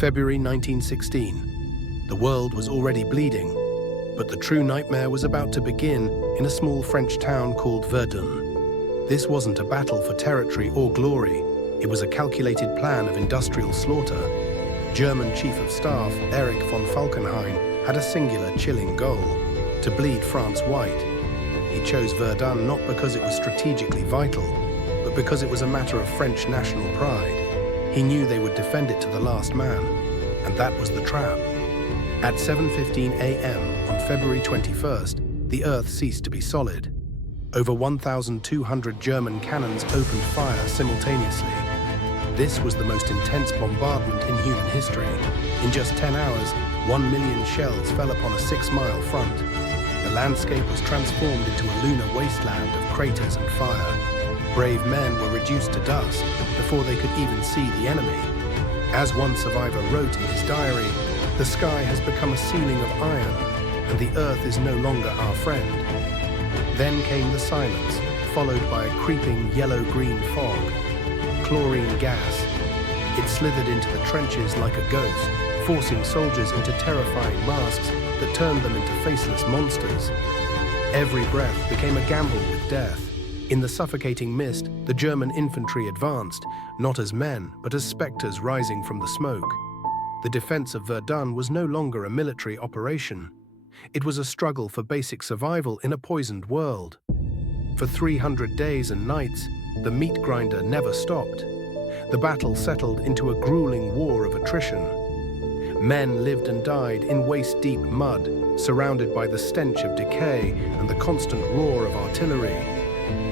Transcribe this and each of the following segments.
February 1916. The world was already bleeding, but the true nightmare was about to begin in a small French town called Verdun. This wasn't a battle for territory or glory. It was a calculated plan of industrial slaughter. German Chief of Staff Erich von Falkenhayn had a singular, chilling goal: to bleed France white. He chose Verdun not because it was strategically vital, but because it was a matter of French national pride. He knew they would defend it to the last man, and that was the trap. At 7:15 a.m. on February 21st, the earth ceased to be solid. Over 1,200 German cannons opened fire simultaneously. This was the most intense bombardment in human history. In just 10 hours, 1 million shells fell upon a 6-mile front. The landscape was transformed into a lunar wasteland of craters and fire. Brave men were reduced to dust before they could even see the enemy. As one survivor wrote in his diary, "The sky has become a ceiling of iron, and the earth is no longer our friend." Then came the silence, followed by a creeping yellow-green fog. Chlorine gas. It slithered into the trenches like a ghost, forcing soldiers into terrifying masks that turned them into faceless monsters. Every breath became a gamble with death. In the suffocating mist, the German infantry advanced, not as men, but as specters rising from the smoke. The defense of Verdun was no longer a military operation. It was a struggle for basic survival in a poisoned world. For 300 days and nights, the meat grinder never stopped. The battle settled into a grueling war of attrition. Men lived and died in waist-deep mud, surrounded by the stench of decay and the constant roar of artillery.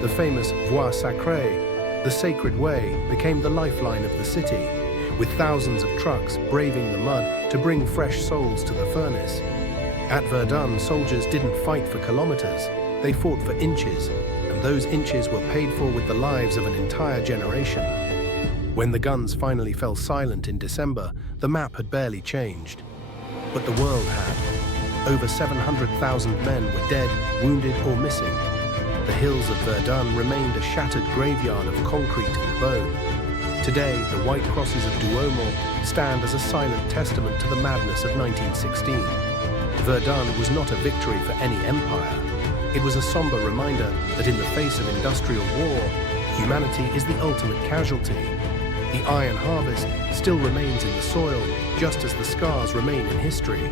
The famous Voie Sacrée, the sacred way, became the lifeline of the city, with thousands of trucks braving the mud to bring fresh souls to the furnace. At Verdun, soldiers didn't fight for kilometers, they fought for inches, and those inches were paid for with the lives of an entire generation. When the guns finally fell silent in December, the map had barely changed. But the world had. Over 700,000 men were dead, wounded, or missing. The hills of Verdun remained a shattered graveyard of concrete and bone. Today, the white crosses of Duomo stand as a silent testament to the madness of 1916. Verdun was not a victory for any empire. It was a somber reminder that in the face of industrial war, humanity is the ultimate casualty. The iron harvest still remains in the soil, just as the scars remain in history.